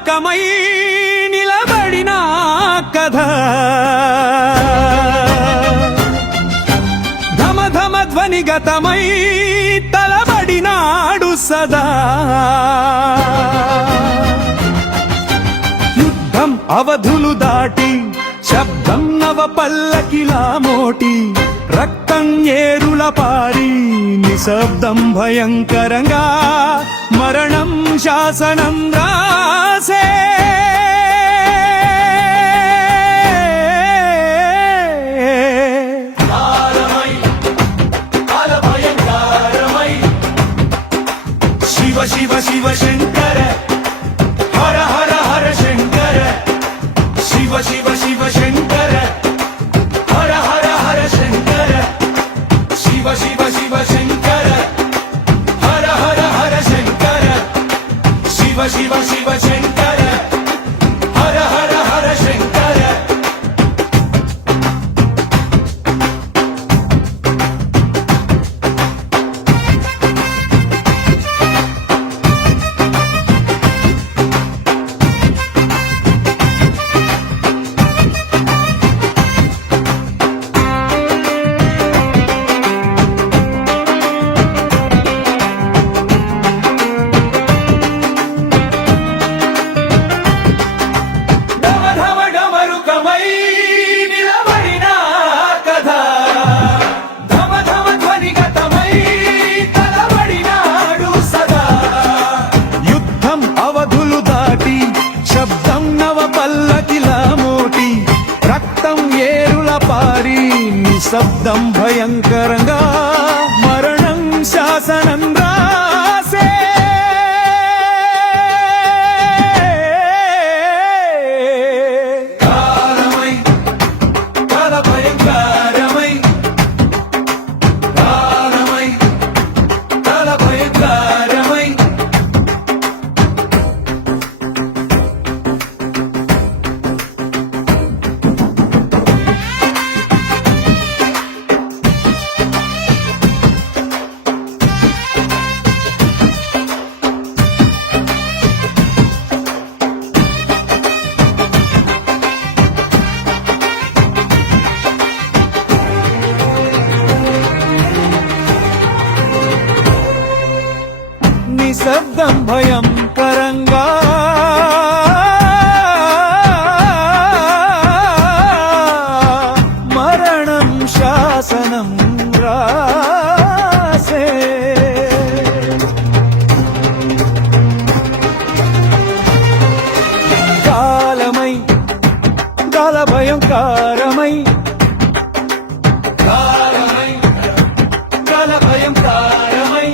డమరుకమై నిలబడిన కథ ధమ ధమ ధ్వనిగతమై తలబడినాడు సదా యుద్ధం అవధులు దాటి శబ్దం నవ పల్లకిలా మోటి రక్తం ఏరుల పారి నిశ్శబ్దం భయంకరంగా మరణం శాసనం రాసే శివ శివ శివ శంకర హర హర హర శంకర శివ శివ శివ శంకర హర హర హర శంకర శివ శివ శివ శంకర హర హర హర శంకర శివ శివ శివ శంకర హర హర హర శంకర శబ్దం భయంకరంగా మరణం శాసనం రాసే కాలమై కాల భయంకరమై కాలమై కాల భయంకరమై నిశ్శబ్దం భయంకరంగా మరణం శాసనం రాసే కాలమై కాల భయంకరమై కాలమై కాల భయంకరమై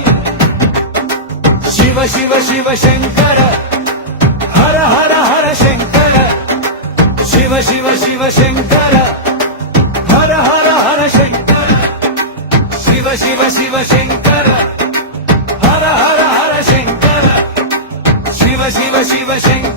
శివ శివ శివ శంకర హర హర హర శంకర శివ శివ శివ శంకర హర హర హర శంకర శివ శివ శివ శంకర హర హర హర శంకర శివ శివ శివ శంకర